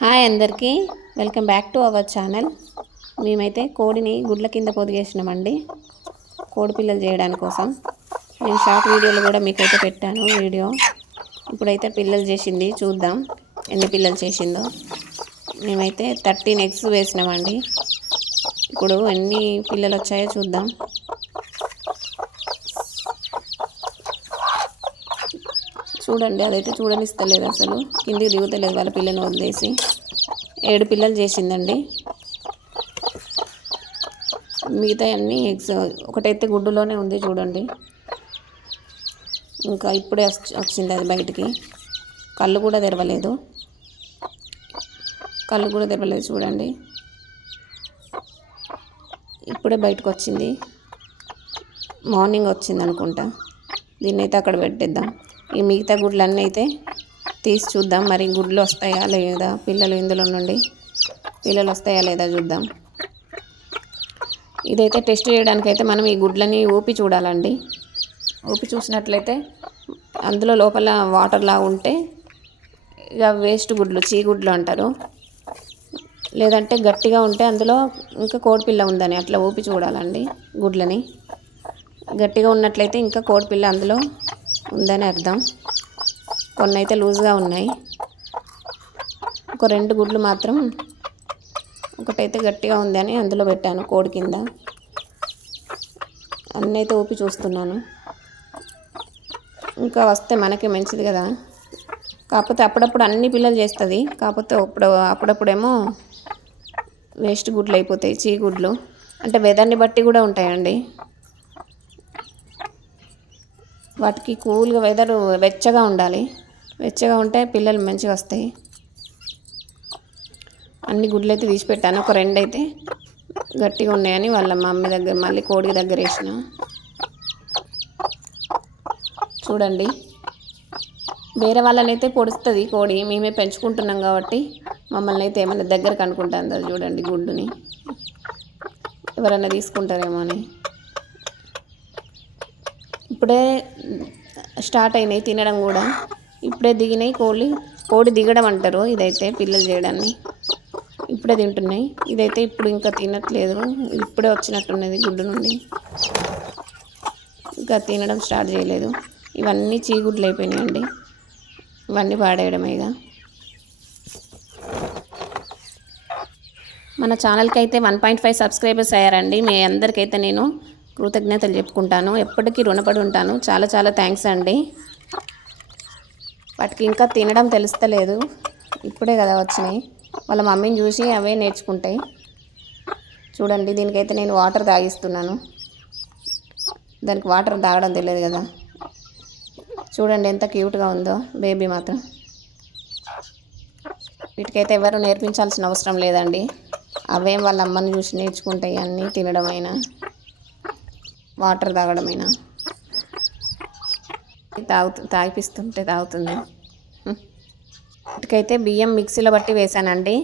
Hi అందరికీ, welcome back to our channel. మేమైతే కోడిని గుడ్ల కింద పొదిగేసినామండి కోడి పిల్లలు చేయడానికి కోసం. నేను షార్ట్ వీడియోలు కూడా మీకైతే పెట్టాను వీడియో. ఇప్పుడైతే పిల్లలు చేసింది చూద్దాం, ఎన్ని పిల్లలు చేసిందో. మేమైతే 13 eggs వేసినామండి. ఇప్పుడు ఎన్ని పిల్లలు వచ్చాయో చూద్దాం. చూడండి, అదైతే చూడనిస్తలేదు, అసలు కిందికి దిగుతలేదు వాళ్ళ పిల్లని వదిలేసి. 7 పిల్లలు చేసిందండి. మిగతా అన్ని ఎగ్స్, ఒకటైతే గుడ్డులోనే ఉంది చూడండి. ఇంకా ఇప్పుడే వచ్చింది అది బయటికి. కళ్ళు కూడా తెరవలేదు చూడండి. ఇప్పుడే బయటకు వచ్చింది, మార్నింగ్ వచ్చింది అనుకుంటా. దీన్ని అయితే అక్కడ పెట్టేద్దాం. ఈ మిగతా గుడ్లన్నీ అయితే తీసి చూద్దాం, మరి గుడ్లు వస్తాయా లేదా, ఇందులో నుండి పిల్లలు వస్తాయా లేదా చూద్దాం. ఇదైతే టెస్ట్ చేయడానికి అయితే మనం ఈ గుడ్లని ఊపి చూడాలండి. ఊపి చూసినట్లయితే అందులో లోపల వాటర్లా ఉంటే ఇక వేస్ట్ గుడ్లు, చీగుడ్లు అంటారు. లేదంటే గట్టిగా ఉంటే అందులో ఇంకా కోడిపిల్ల ఉందని అట్లా ఊపి చూడాలండి. గుడ్లని గట్టిగా ఉన్నట్లయితే ఇంకా కోడిపిల్ల అందులో ఉందని అర్థం. కొన్ని అయితే లూజ్గా ఉన్నాయి. ఒక 2 గుడ్లు మాత్రం, ఒకటైతే గట్టిగా ఉంది అని అందులో పెట్టాను కోడి కింద. అన్నీ అయితే ఊపి చూస్తున్నాను. ఇంకా వస్తే మనకి మంచిది కదా. కాకపోతే అప్పుడప్పుడు అన్ని పిల్లలు చేస్తుంది, కాకపోతే అప్పుడప్పుడేమో వేస్ట్ గుడ్లు అయిపోతాయి, చీగుడ్లు. అంటే వెదర్ని బట్టి కూడా ఉంటాయండి. వాటికి కూల్గా వెదర్ వెచ్చగా ఉండాలి. వెచ్చగా ఉంటే పిల్లలు మంచిగా వస్తాయి. అన్ని గుడ్లు అయితే తీసి పెట్టాను. ఒక 2 అయితే గట్టిగా ఉన్నాయని వాళ్ళ మమ్మీ దగ్గర, మళ్ళీ కోడి దగ్గర వేసిన. చూడండి, వేరే వాళ్ళని అయితే పొడుస్తుంది కోడి. మేమే పెంచుకుంటున్నాం కాబట్టి మమ్మల్ని అయితే ఏమైనా దగ్గరకు అనుకుంటుంది. అది చూడండి, గుడ్డుని ఎవరైనా తీసుకుంటారేమో అని. ఇప్పుడే స్టార్ట్ అయినాయి తినడం కూడా, ఇప్పుడే దిగినాయి కోడి దిగడం అంటారు. ఇదైతే పిల్లలు చేయడాన్ని ఇప్పుడే తింటున్నాయి. ఇదైతే ఇప్పుడు ఇంకా తినట్లేదు, ఇప్పుడే వచ్చినట్టున్నది గుడ్డు నుండి, ఇంకా తినడం స్టార్ట్ చేయలేదు. ఇవన్నీ చీగుడ్లు అయిపోయినాయండి, ఇవన్నీ పాడేయడమే. ఇక మన ఛానల్కి అయితే 1.5 సబ్స్క్రైబర్స్ అయ్యారండి. మీ అందరికైతే నేను కృతజ్ఞతలు చెప్పుకుంటాను, ఎప్పటికీ రుణపడి ఉంటాను. చాలా చాలా థ్యాంక్స్ అండి. వాటికి ఇంకా తినడం తెలుస్తలేదు, ఇప్పుడే కదా వచ్చినాయి. వాళ్ళ మమ్మీని చూసి అవే నేర్చుకుంటాయి. చూడండి, దీనికైతే నేను వాటర్ తాగిస్తున్నాను. దానికి వాటర్ తాగడం తెలియదు కదా. చూడండి ఎంత క్యూట్గా ఉందో బేబీ మాత్రం. వీటికైతే ఎవరు నేర్పించాల్సిన అవసరం లేదండి, అవేం వాళ్ళ అమ్మని చూసి నేర్చుకుంటాయి. అన్నీ తినడమైనా వాటర్ తాగడమైనా తాగిపిస్తుంటే తాగుతుంది. వీటికైతే బియ్యం మిక్సీలో బట్టి వేసానండి.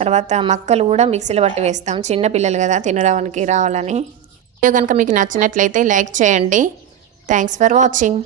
తర్వాత మక్కలు కూడా మిక్సీలో బట్టి వేస్తాం, చిన్న పిల్లలు కదా తినడానికి రావాలని. వీడియో కనుక మీకు నచ్చినట్లయితే లైక్ చేయండి. Thanks for watching.